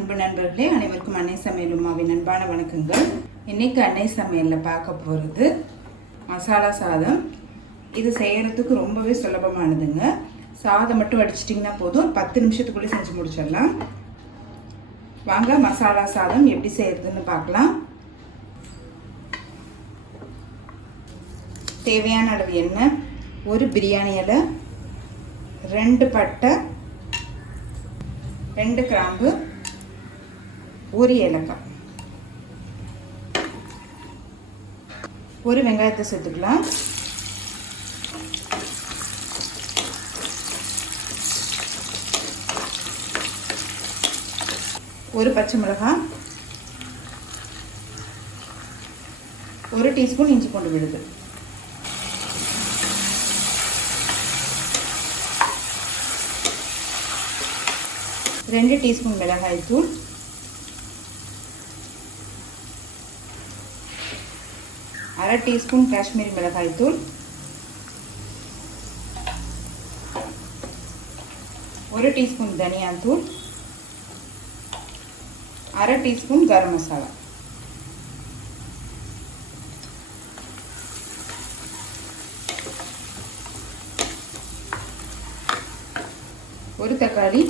அன்பு நண்பர்களே, அனைவருக்கும் அன்னை சமையல் உமாவின் அன்பான வணக்கங்கள். இன்னைக்கு அன்னை சமையலில் பார்க்க போகிறது மசாலா சாதம். இது செய்கிறதுக்கு ரொம்பவே சுலபமானதுங்க. சாதம் மட்டும் வடிச்சிட்டிங்கன்னா போதும், 10 நிமிஷத்துக்குள்ளே செஞ்சு முடிச்சிடலாம். வாங்க மசாலா சாதம் எப்படி செய்கிறதுன்னு பார்க்கலாம். தேவையான அளவு எண்ணெய், ஒரு பிரியாணி இலை, 2 பட்டை, 2 கிராம்பு, 1 ஏலக்காய், ஒரு வெங்காயத்தை சேர்த்துக்கலாம். ஒரு பச்சை மிளகாய், 1 டீஸ்பூன் இஞ்சி பூண்டு விழுது, ரெண்டு டீஸ்பூன் மிளகாய் தூள், 1/2 டீஸ்பூன் காஷ்மீரி மிளகாய் தூள், 1 டீஸ்பூன் தனியா தூள், 1/2 டீஸ்பூன் கரம் மசாலா. ஒரு தக்காளி,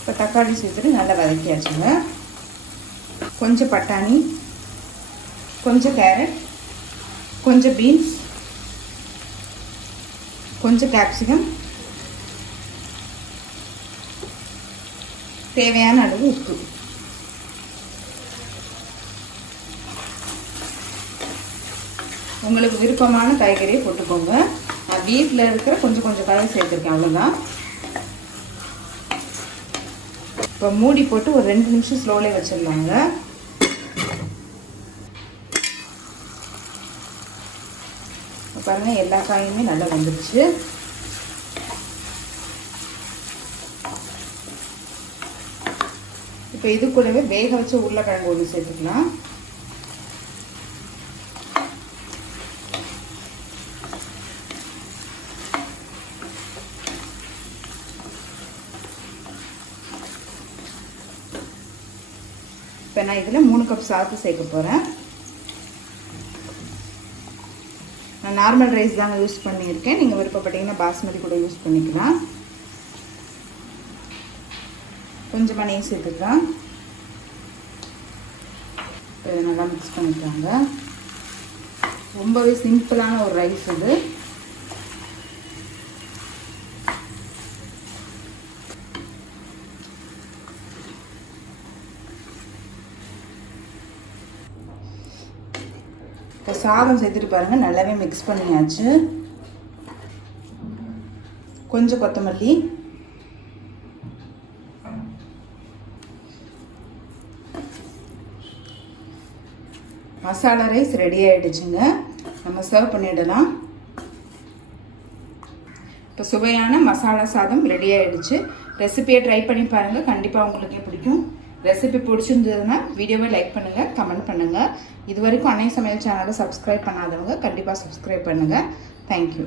இப்போ தக்காளி சேர்த்துட்டு நல்லா வதக்கியாச்சுங்க. கொஞ்சம் பட்டாணி, கொஞ்சம் கேரட், கொஞ்சம் பீன்ஸ், கொஞ்சம் கேப்சிகம், தேவையான அளவு உப்பு. உங்களுக்கு விருப்பமான காய்கறியை போட்டுக்கோங்க. நான் வீட்டில் இருக்கிற கொஞ்சம் காய் சேர்த்துருக்கேன், அவ்வளோதான். இப்போ மூடி போட்டு ஒரு 2 நிமிஷம் ஸ்லோலே வச்சிடலாங்க. பாருங்கள், எல்லா காயுமே நல்லா வந்துடுச்சு. இப்போ இது கூடவே வேக வச்ச உருளைக்கிழங்கு ஒன்று சேர்த்துக்கலாம். இப்போ நான் இதில் 3 கப் சாதத்தை சேர்க்க போகிறேன். நான் நார்மல் ரைஸ் தாங்க யூஸ் பண்ணியிருக்கேன். நீங்கள் விருப்பப்பட்டீங்கன்னா பாஸ்மதி கூட யூஸ் பண்ணிக்கலாம். கொஞ்சமாக நெய் சேர்த்துக்கலாம். இதை நல்லா மிக்ஸ் பண்ணிக்கலாங்க. ரொம்பவே சிம்பிளான ஒரு ரைஸ் இது. இப்போ சாதம் சேர்த்துட்டு பாருங்கள், நல்லாவே மிக்ஸ் பண்ணியாச்சு. கொஞ்சம் கொத்தமல்லி, மசாலா ரைஸ் ரெடி ஆகிடுச்சுங்க. நம்ம சர்வ் பண்ணிடலாம். இப்போ சுவையான மசாலா சாதம் ரெடி ஆகிடுச்சு. ரெசிபியை ட்ரை பண்ணி பாருங்கள், கண்டிப்பாக உங்களுக்கே பிடிக்கும். ரெசிபி பிடிச்சிருந்ததுன்னா வீடியோவை லைக் பண்ணுங்கள், கமெண்ட் பண்ணுங்கள். இது வரைக்கும் அன்னை சமையல் சேனலை சப்ஸ்கிரைப் பண்ணாதவங்க கண்டிப்பாக சப்ஸ்கிரைப் பண்ணுங்கள். தேங்க்யூ.